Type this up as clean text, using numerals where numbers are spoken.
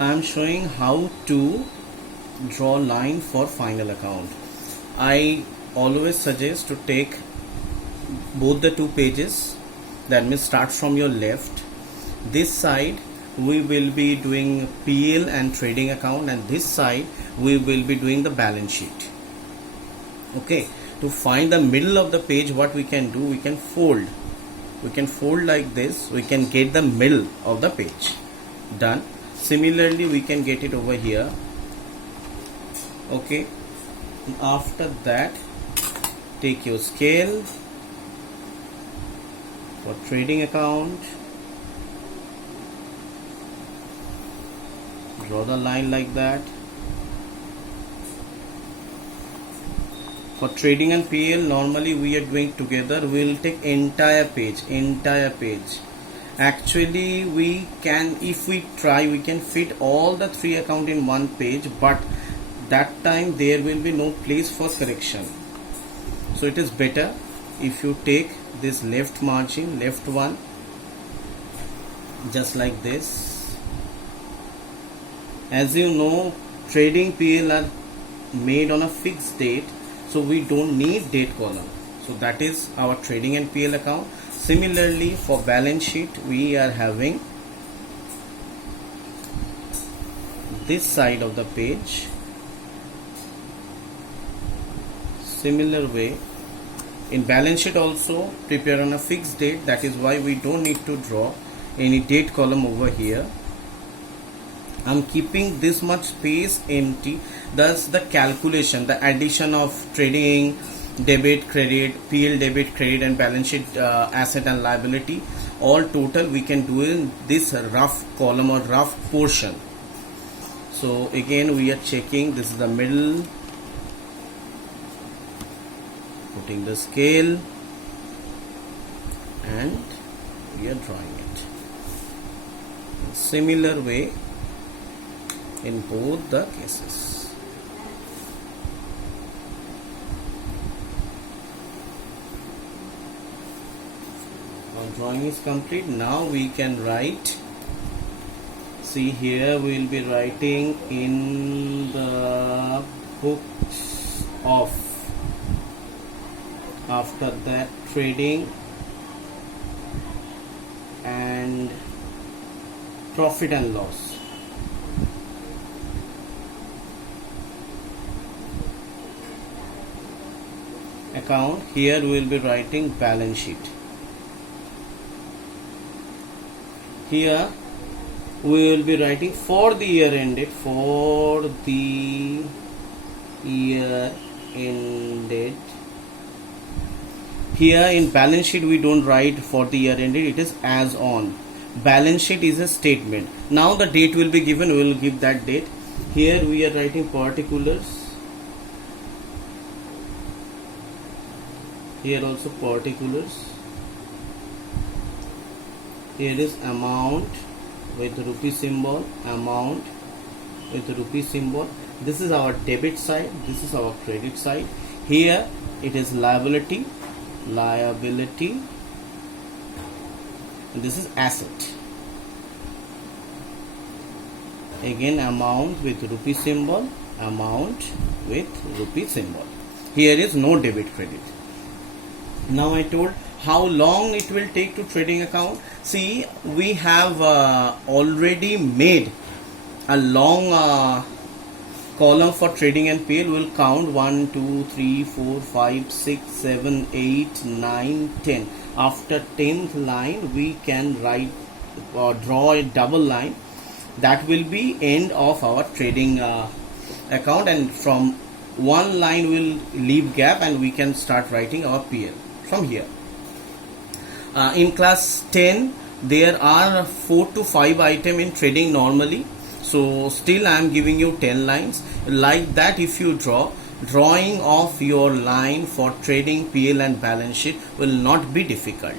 I am showing how to draw line for final account. I always suggest to take both the two pages, that means start from your left. This side we will be doing PL and trading account, and this side we will be doing the balance sheet. Okay, to find the middle of the page, what we can do, we can fold like this. We can get the middle of the page. Done. Similarly, we can get it over here. Okay, after that, take your scale for trading account, draw the line like that. For trading and PL, normally we are doing together. We will take entire page. Actually, we can, if we try, we can fit all the three account in one page, but that time there will be no place for correction. So it is better if you take this left margin, left one, just like this. As you know, trading PL are made on a fixed date, so we don't need date column. So that is our trading and PL account. Similarly, for balance sheet, we are having this side of the page. Similar way, in balance sheet also prepare on a fixed date. That is why we don't need to draw any date column over here. I'm keeping this much space empty. Thus the calculation, the addition of trading, debit, credit, PL, debit, credit, and balance sheet asset and liability, all total we can do in this rough column or rough portion. So again we are checking, this is the middle, putting the scale, and we are drawing it. Similar way in both the cases. Our drawing is complete. Now we can write. See, here we will be writing in the books of, after that trading and profit and loss. Account, here we will be writing balance sheet. Here we will be writing for the year ended, for the year ended. Here in balance sheet we don't write for the year ended, it is as on. Balance sheet is a statement. Now the date will be given, we will give that date. Here we are writing particulars. Here also particulars. Here is amount with rupee symbol, amount with rupee symbol. This is our debit side, this is our credit side. Here it is liability, and this is asset. Again amount with rupee symbol, amount with rupee symbol. Here is no debit credit. Now I told how long it will take to trading account. See, we have already made a long column for trading and PL. Will count 1, 2, 3, 4, 5, 6, 7, 8, 9, 10. After 10th line, we can write or draw a double line. That will be end of our trading account, and from one line will leave gap, and we can start writing our PL from here. In class 10 there are 4 to 5 items in trading normally, so still I am giving you 10 lines like that. If you drawing of your line for trading, PL and balance sheet will not be difficult.